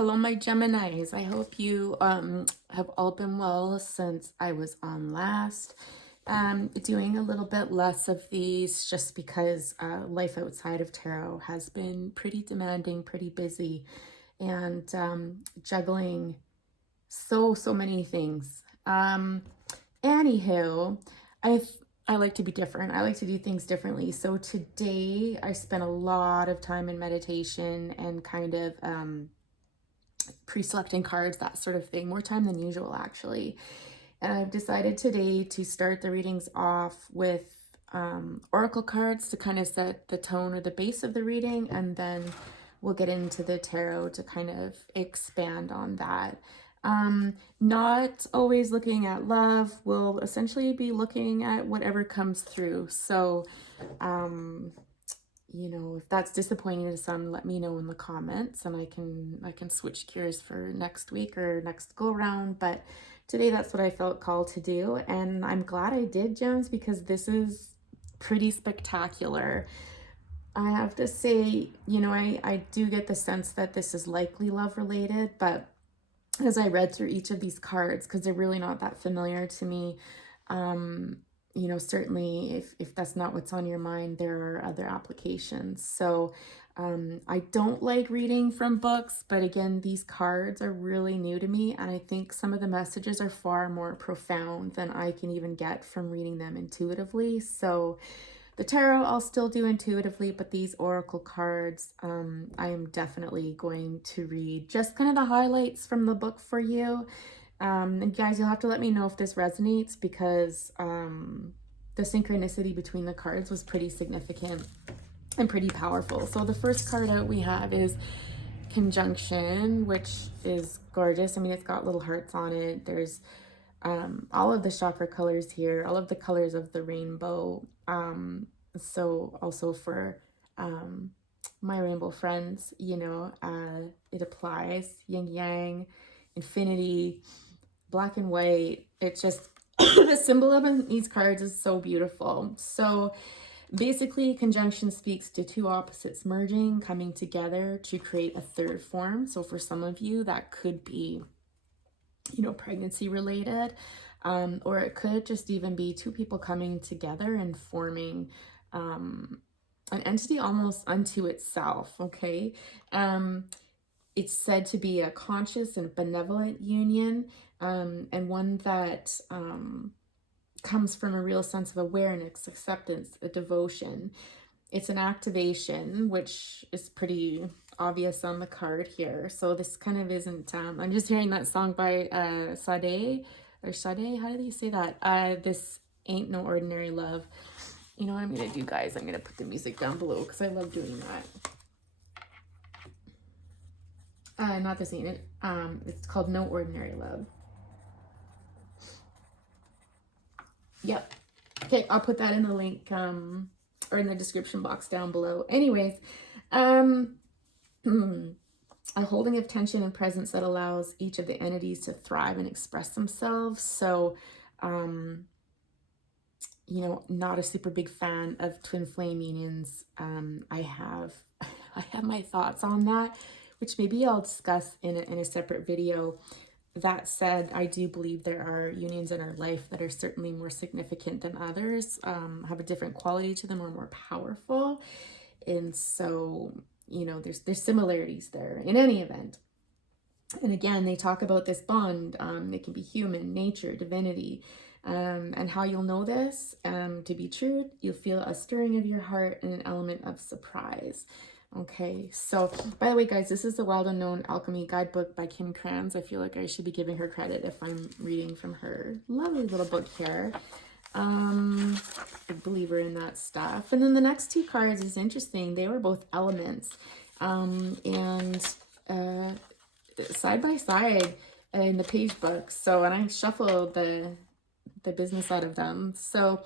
Hello, my Geminis. I hope you have all been well since I was on last. Doing a little bit less of these just because life outside of tarot has been pretty demanding, pretty busy, and juggling so many things. Anywho, I I like to be different. I like to do things differently. So today I spent a lot of time in meditation and kind of pre-selecting cards, that sort of thing, more time than usual actually. And I've decided today to start the readings off with oracle cards to kind of set the tone or the base of the reading, and then we'll get into the tarot to kind of expand on that. Not always looking at love. We'll essentially be looking at whatever comes through. So you know, if that's disappointing to some, let me know in the comments, and I can switch gears for next week or next go round. But today that's what I felt called to do, and I'm glad I did, Gems, because this is pretty spectacular. I have to say, you know, I do get the sense that this is likely love related, but as I read through each of these cards, because they're really not that familiar to me, you know, certainly if that's not what's on your mind, there are other applications. So I don't like reading from books, but again, these cards are really new to me, and I think some of the messages are far more profound than I can even get from reading them intuitively. So the tarot I'll still do intuitively, but these oracle cards, I am definitely going to read just kind of the highlights from the book for you. And guys, you'll have to let me know if this resonates, because the synchronicity between the cards was pretty significant and pretty powerful. So the first card out we have is Conjunction, which is gorgeous. I mean, it's got little hearts on it. There's all of the chakra colors here, all of the colors of the rainbow. So also for my rainbow friends, you know, it applies yin yang, infinity, black and white. It just the symbolism in these cards is so beautiful. So basically, conjunction speaks to two opposites merging, coming together to create a third form. So for some of you, that could be, you know, pregnancy related, or it could just even be two people coming together and forming an entity almost unto itself. Okay. It's said to be a conscious and benevolent union, and one that comes from a real sense of awareness, acceptance, a devotion. It's an activation, which is pretty obvious on the card here. So this kind of isn't, I'm just hearing that song by Sade, or Sade, how do you say that? This Ain't No Ordinary Love. You know what I'm going to do, guys? I'm going to put the music down below because I love doing that. Not this Ain't It. It's called No Ordinary Love. Yep. Okay, I'll put that in the link, or in the description box down below. Anyways, a holding of tension and presence that allows each of the entities to thrive and express themselves. So, you know, not a super big fan of twin flame unions. I have my thoughts on that, which maybe I'll discuss in a separate video. That said, I do believe there are unions in our life that are certainly more significant than others, have a different quality to them, or more powerful. And so, you know, there's similarities there in any event. And again, they talk about this bond. It can be human, nature, divinity. And how you'll know this to be true, you'll feel a stirring of your heart and an element of surprise. Okay, so by the way, guys, this is the Wild Unknown Alchemy Guidebook by Kim Krans. I feel like I should be giving her credit if I'm reading from her lovely little book here. A believer in that stuff. And then the next two cards is interesting. They were both elements, and side by side in the page book. So, and I shuffled the business out of them. So,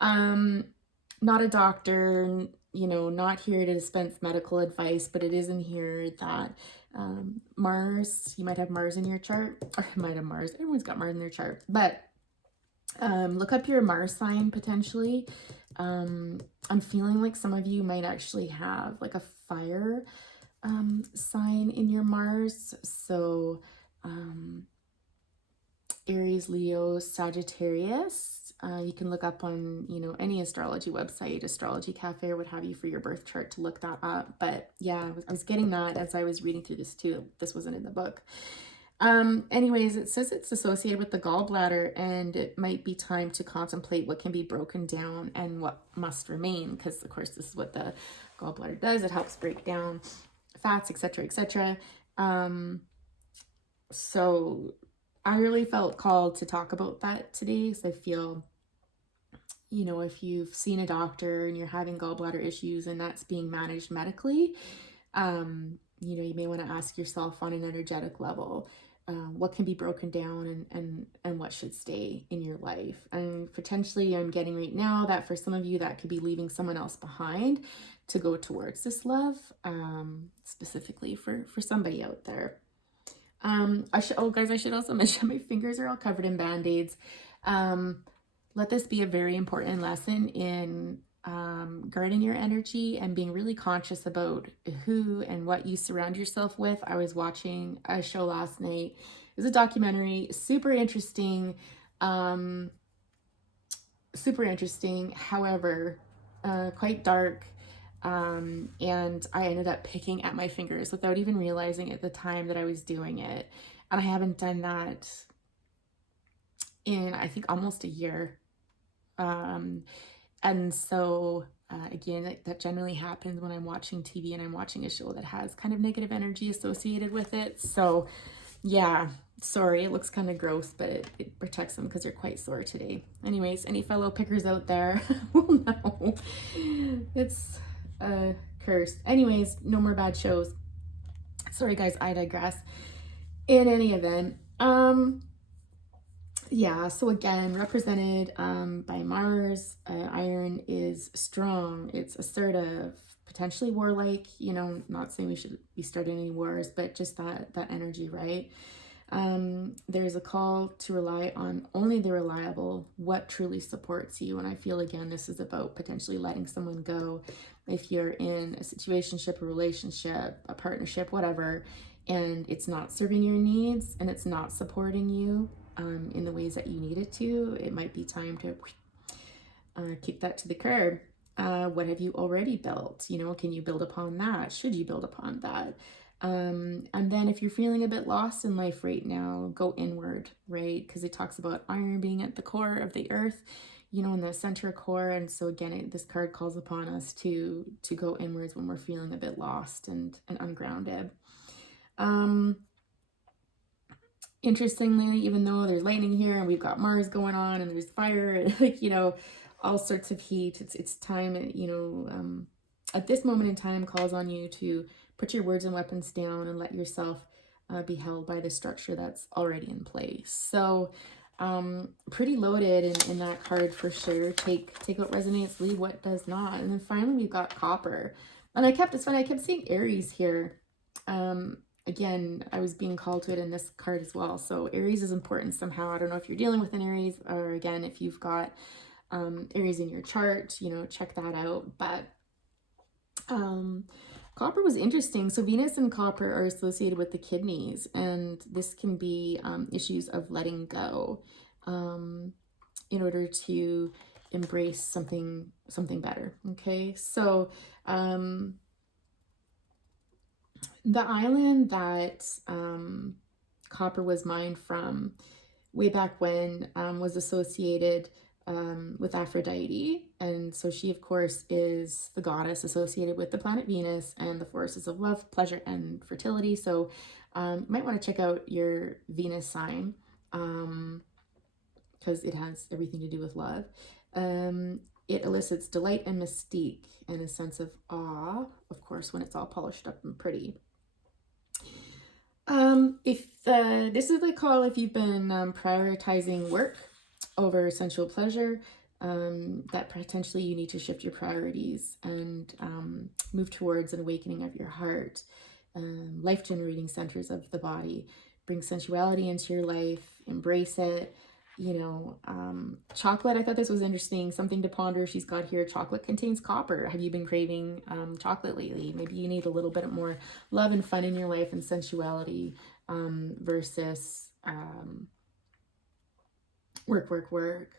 not a doctor, you know, not here to dispense medical advice, but it is in here that Mars, you might have Mars in your chart, or you might have Mars, everyone's got Mars in their chart, but look up your Mars sign potentially. I'm feeling like some of you might actually have like a fire sign in your Mars. So Aries, Leo, Sagittarius. You can look up on, any astrology website, Astrology Cafe or what have you, for your birth chart to look that up. But yeah, I was getting that as I was reading through this too. This wasn't in the book. Anyways, it says it's associated with the gallbladder, and it might be time to contemplate what can be broken down and what must remain, because of course this is what the gallbladder does. It helps break down fats, etc., etc. So I really felt called to talk about that today, because I feel, if you've seen a doctor and you're having gallbladder issues and that's being managed medically, you may want to ask yourself on an energetic level, what can be broken down and what should stay in your life. And potentially I'm getting right now that for some of you that could be leaving someone else behind to go towards this love, specifically for somebody out there. Guys, I should also mention my fingers are all covered in band-aids. Let this be a very important lesson in guarding your energy and being really conscious about who and what you surround yourself with. I was watching a show last night. It was a documentary, super interesting, however, quite dark. And I ended up picking at my fingers without even realizing at the time that I was doing it. And I haven't done that in, I think, almost a year. And so, again, that generally happens when I'm watching TV and I'm watching a show that has kind of negative energy associated with it. So yeah, sorry, it looks kind of gross, but it protects them because they're quite sore today. Anyways, any fellow pickers out there will know it's cursed. Anyways, no more bad shows. Sorry guys, I digress. In any event, yeah, so again, represented by Mars, iron is strong, it's assertive, potentially warlike, not saying we should be starting any wars, but just that energy, right? There's a call to rely on only the reliable, what truly supports you. And I feel, again, this is about potentially letting someone go if you're in a situationship, a relationship, a partnership, whatever, and it's not serving your needs and it's not supporting you in the ways that you need it to. It might be time to kick that to the curb. What have you already built? Can you build upon that? Should you build upon that? And then if you're feeling a bit lost in life right now, go inward, right? Because it talks about iron being at the core of the earth, in the center core. And so again, this card calls upon us to go inwards when we're feeling a bit lost and ungrounded. Interestingly, even though there's lightning here and we've got Mars going on and there's fire and all sorts of heat, it's time, at this moment in time, calls on you to put your words and weapons down and let yourself be held by the structure that's already in place. So pretty loaded in that card for sure. Take what resonates, leave what does not. And then finally we've got copper. And it's funny, I kept seeing Aries here. Again, I was being called to it in this card as well. So Aries is important somehow. I don't know if you're dealing with an Aries, or again, if you've got Aries in your chart, check that out. But copper was interesting. So Venus and copper are associated with the kidneys, and this can be issues of letting go in order to embrace something better. Okay, so the island that copper was mined from way back when was associated with Aphrodite. And so she, of course, is the goddess associated with the planet Venus and the forces of love, pleasure, and fertility. So you might want to check out your Venus sign because it has everything to do with love. It elicits delight and mystique and a sense of awe, of course, when it's all polished up and pretty. This is the call if you've been prioritizing work over sensual pleasure, that potentially you need to shift your priorities and move towards an awakening of your heart, life-generating centers of the body. Bring sensuality into your life, embrace it, chocolate. I thought this was interesting. Something to ponder. She's got here, chocolate contains copper. Have you been craving chocolate lately? Maybe you need a little bit more love and fun in your life and sensuality versus work.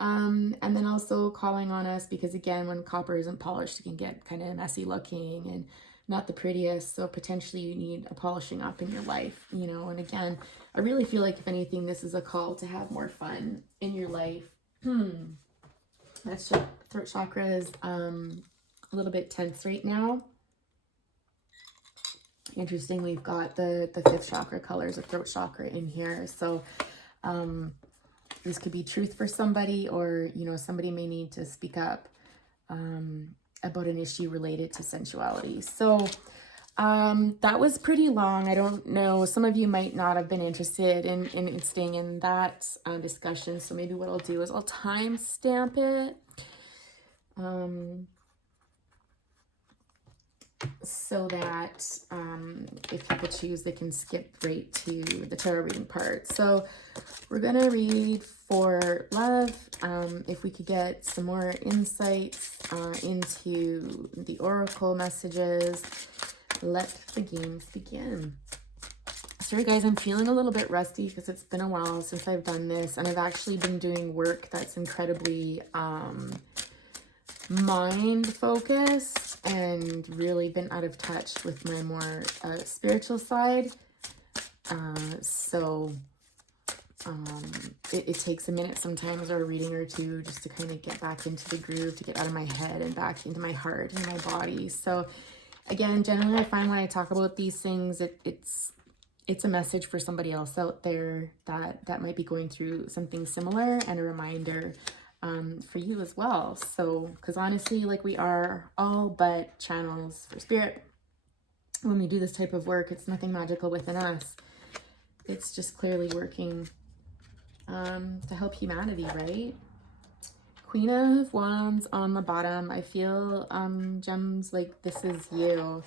And then also calling on us because, again, when copper isn't polished, it can get kind of messy looking and not the prettiest. So potentially you need a polishing up in your life, and again, I really feel like, if anything, this is a call to have more fun in your life. That's throat chakra is a little bit tense right now. Interesting, we've got the fifth chakra colors of throat chakra in here. So this could be truth for somebody, or somebody may need to speak up about an issue related to sensuality. So that was pretty long. I don't know, some of you might not have been interested in staying in that discussion, so maybe what I'll do is I'll time stamp it so that if people choose, they can skip right to the tarot reading part. So we're gonna read for love. If we could get some more insights into the oracle messages, let the games begin. Sorry guys, I'm feeling a little bit rusty because it's been a while since I've done this, and I've actually been doing work that's incredibly mind focused and really been out of touch with my more spiritual side. So it takes a minute sometimes, or a reading or two, just to kind of get back into the groove, to get out of my head and back into my heart and my body. So again, generally I find when I talk about these things, it's a message for somebody else out there that might be going through something similar, and a reminder for you as well. So, because honestly, like, we are all but channels for spirit. When we do this type of work, it's nothing magical within us. It's just clearly working to help humanity, right? Queen of Wands on the bottom. I feel, gems, like this is you.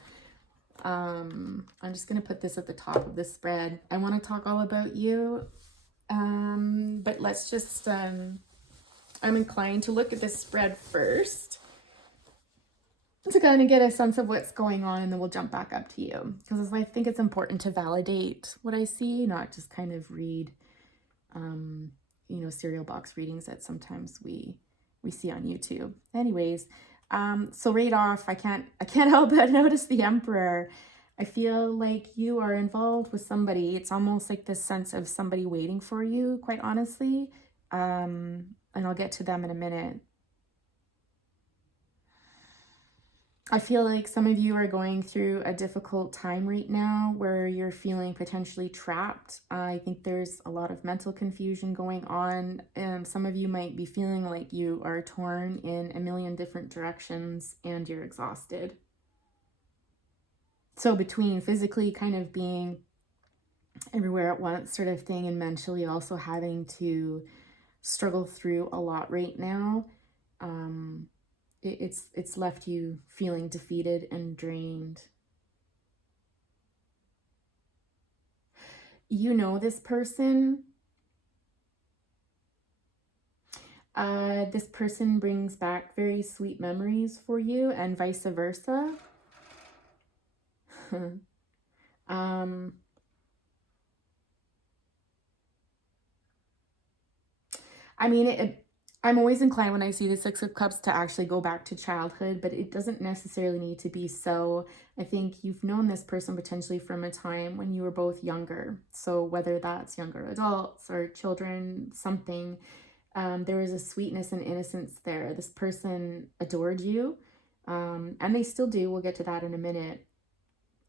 I'm just going to put this at the top of this spread. I want to talk all about you, but let's just, I'm inclined to look at this spread first to kind of get a sense of what's going on, and then we'll jump back up to you, because I think it's important to validate what I see, not just kind of read, cereal box readings that sometimes we see on YouTube. Anyways, so right off, I can't help but notice the Emperor. I feel like you are involved with somebody. It's almost like this sense of somebody waiting for you, quite honestly. And I'll get to them in a minute. I feel like some of you are going through a difficult time right now where you're feeling potentially trapped. I think there's a lot of mental confusion going on. Some of you might be feeling like you are torn in a million different directions and you're exhausted. So between physically kind of being everywhere at once sort of thing, and mentally also having to struggle through a lot right now, it's left you feeling defeated and drained. This person, this person brings back very sweet memories for you, and vice versa. I mean, I'm always inclined when I see the Six of Cups to actually go back to childhood, but it doesn't necessarily need to be so. I think you've known this person potentially from a time when you were both younger. So whether that's younger adults or children, something, there was a sweetness and innocence there. This person adored you, and they still do. We'll get to that in a minute.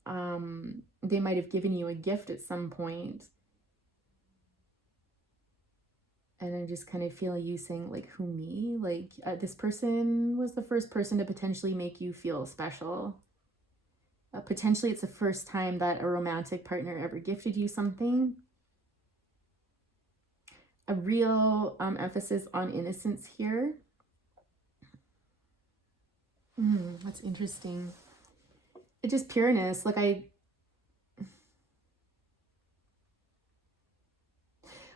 They might have given you a gift at some point. And I just kind of feel you saying, like, who, me? Like, this person was the first person to potentially make you feel special. Potentially it's the first time that a romantic partner ever gifted you something. A real emphasis on innocence here. That's interesting. It's just pureness. Like,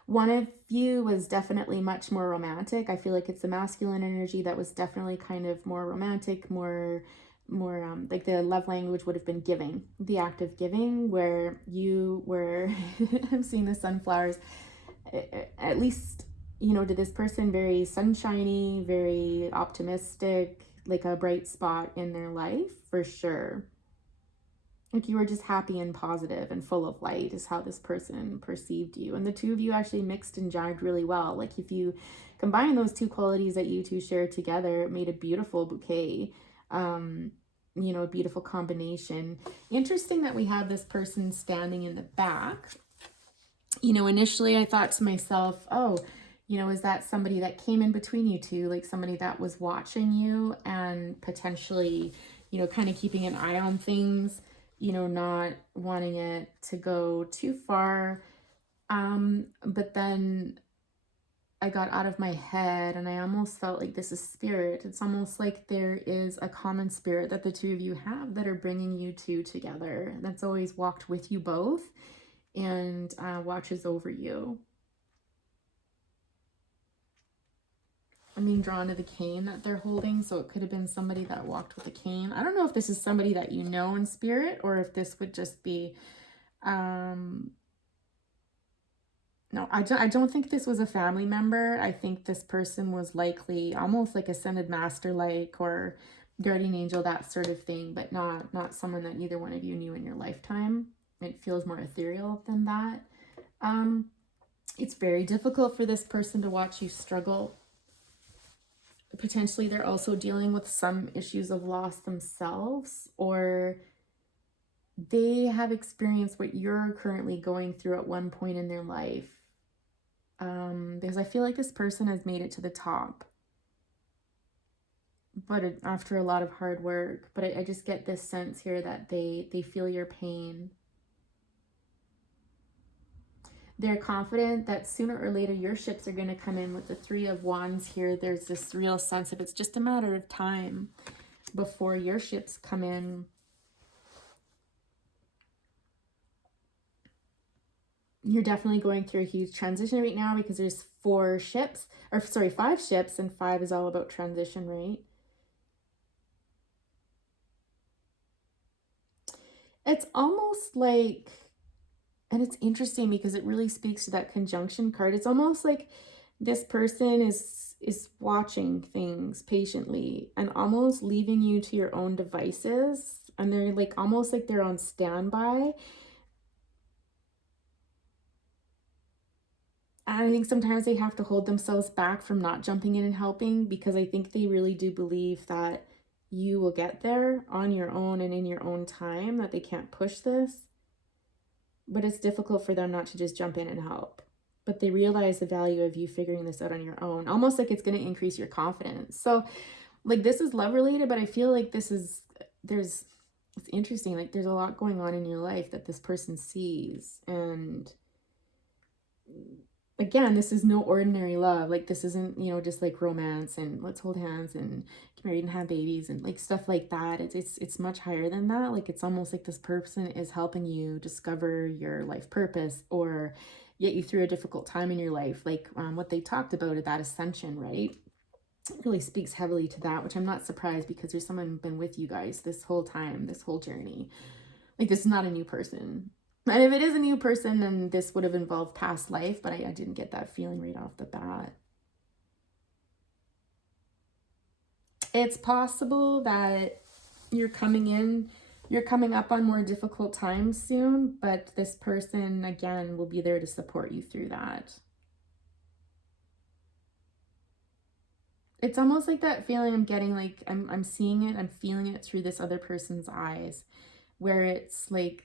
one of view was definitely much more romantic. I feel like it's a masculine energy that was definitely kind of more romantic, more like the love language would have been giving, the act of giving, where you were I'm seeing the sunflowers, at least, you know, to this person, very sunshiny, very optimistic, like a bright spot in their life for sure. Like you were just happy and positive and full of light is how this person perceived you. And the two of you actually mixed and jived really well. Like if you combine those two qualities that you two shared together, it made a beautiful bouquet. You know, a beautiful combination. Interesting that we have this person standing in the back. You know, initially I thought to myself, oh, you know, is that somebody that came in between you two, like somebody that was watching you and potentially, you know, kind of keeping an eye on things, you know, not wanting it to go too far. But then I got out of my head and I almost felt like this is spirit. It's almost like there is a common spirit that the two of you have that are bringing you two together. That's always walked with you both and watches over you. I'm being drawn to the cane that they're holding, so it could have been somebody that walked with a cane. I don't know if this is somebody that you know in spirit or if this would just be no, I don't think this was a family member. I think this person was likely almost like ascended master like or guardian angel, that sort of thing, but not someone that neither one of you knew in your lifetime. It feels more ethereal than that. It's very difficult for this person to watch you struggle. Potentially they're also dealing with some issues of loss themselves, or they have experienced what you're currently going through at one point in their life. Because I feel like this person has made it to the top, but after a lot of hard work. But I just get this sense here that they feel your pain. They're confident that sooner or later your ships are going to come in. With the Three of Wands here, there's this real sense of it's just a matter of time before your ships come in. You're definitely going through a huge transition right now because there's 5 ships, and 5 is all about transition, right? It's almost like, and it's interesting because it really speaks to that conjunction card. It's almost like this person is watching things patiently and almost leaving you to your own devices, and they're like almost like they're on standby. And I think sometimes they have to hold themselves back from not jumping in and helping because I think they really do believe that you will get there on your own and in your own time, that they can't push this. But it's difficult for them not to just jump in and help. But they realize the value of you figuring this out on your own, almost like it's going to increase your confidence. So like this is love related, but I feel like it's interesting. Like there's a lot going on in your life that this person sees. And again, this is no ordinary love. Like this isn't, you know, just like romance and let's hold hands and get married and have babies and like stuff like that. It's much higher than that. Like it's almost like this person is helping you discover your life purpose or get you through a difficult time in your life. Like what they talked about at that ascension, right? It really speaks heavily to that, which I'm not surprised because there's someone been with you guys this whole time, this whole journey. Like this is not a new person. And if it is a new person, then this would have involved past life, but I didn't get that feeling right off the bat. It's possible that you're coming up on more difficult times soon, but this person, again, will be there to support you through that. It's almost like that feeling I'm getting, like I'm seeing it, I'm feeling it through this other person's eyes, where it's like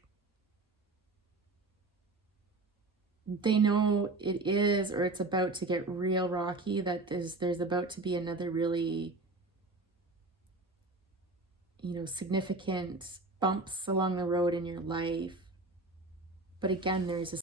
they know it is or it's about to get real rocky, that there's about to be another really, you know, significant bumps along the road in your life. But again, there's a